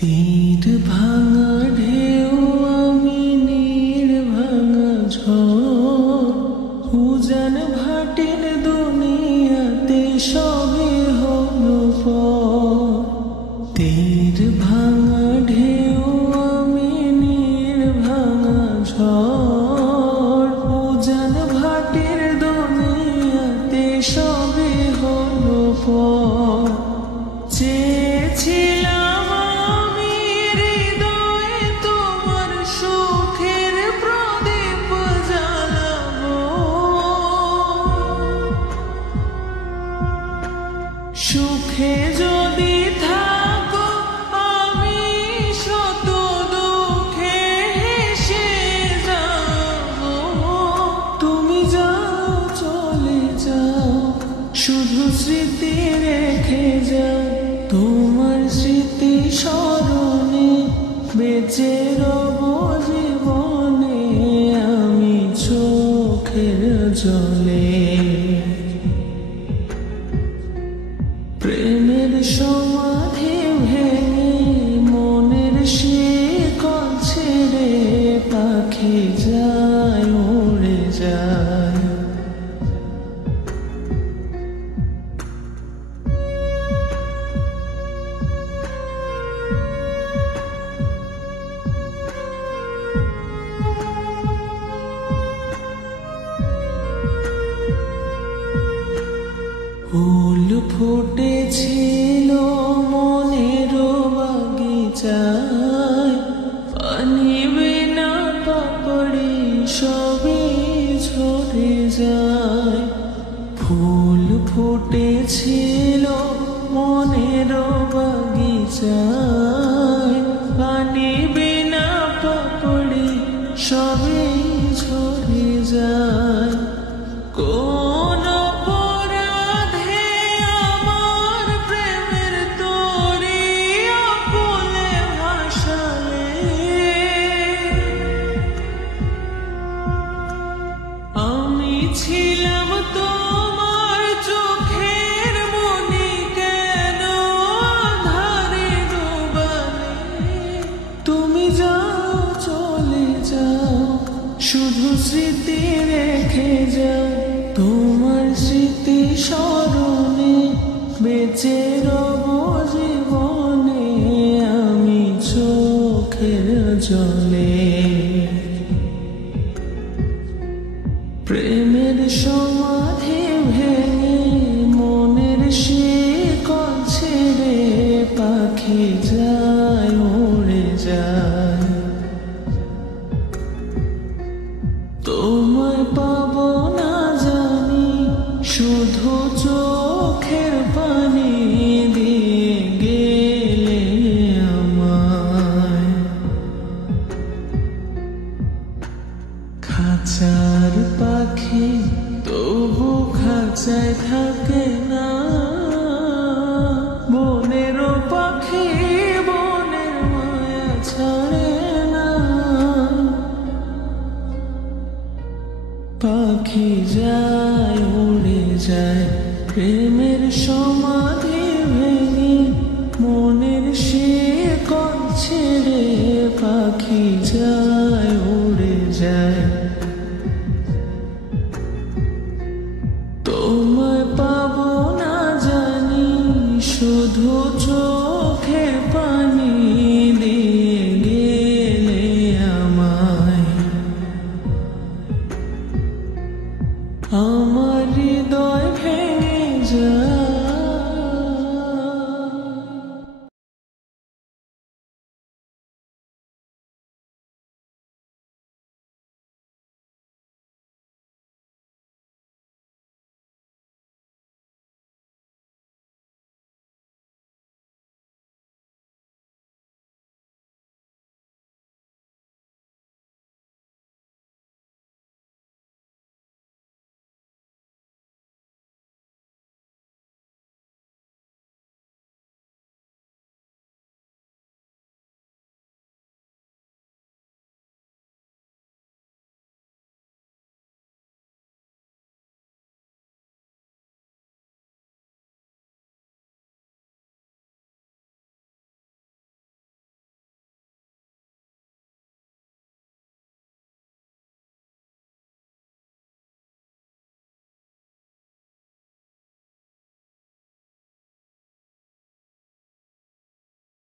তীর ভাঙা ঢেউ আমি নীড় ভাঙা ঝড় উজান ভাটির দুনিয়াতে সবে হলো পর। তীর ভাঙা ঢেউ আমি নীড় ভাঙা ঝড় উজান ভাটির দুনিয়াতে সবে হলো পর। চেয়েছিলাম আমি হৃদয়ে তোমার সুখের প্রদীপ জ্বালাবো, সুখে যদি থাকো আমি শত দুঃখে হেসে যাবো। তুমি যাও চলে যাও, শুধু স্মৃতি রেখে যাও। তোমার স্মৃতি স্মরণে বেঁচে রব জীবনে আমি চোখের জলে। প্রেমের সমাধি ভেঙে মনের শিকল ছেড়ে পাখি যায় উড়ে যায়। ফুল ফুটেছিল মনের বাগিচায়, পানি বিনা পাপড়ি সবই ঝরে যায়। ফুল ফুটেছিল মনের বাগিচায়, পানি বিনা পাপড়ি সবই ঝরে যায়। কোন অপরাধে আমার প্রেমের তরি আকুলে ভাসালে, আমি ছিলাম তোমার চোখের মনি কেন আঁধারে ডুবালে। তুমি যাও চলে যাও, শুধু স্মৃতি রেখে যাও। তোমার স্মৃতি স্মরণে বেঁচে রব জীবনে আমি চোখের জলে। প্রেমের সমাধি ভেঙে মনের শিকল ছেড়ে পাখি যায় উড়ে যায়। তোমায় পাবো না জানি, শুধু চোখের পানি দিয়ে গেলে আমায়। খাঁচার পাখি তবু খাঁচায় থাকে না, বনেরও পাখি বনের মায়া ছাড়ে না। পাখি যায় উড়ে যায়, প্রেমের সমাধি ভেঙে মনের শিকল ছেড়ে পাখি যায়।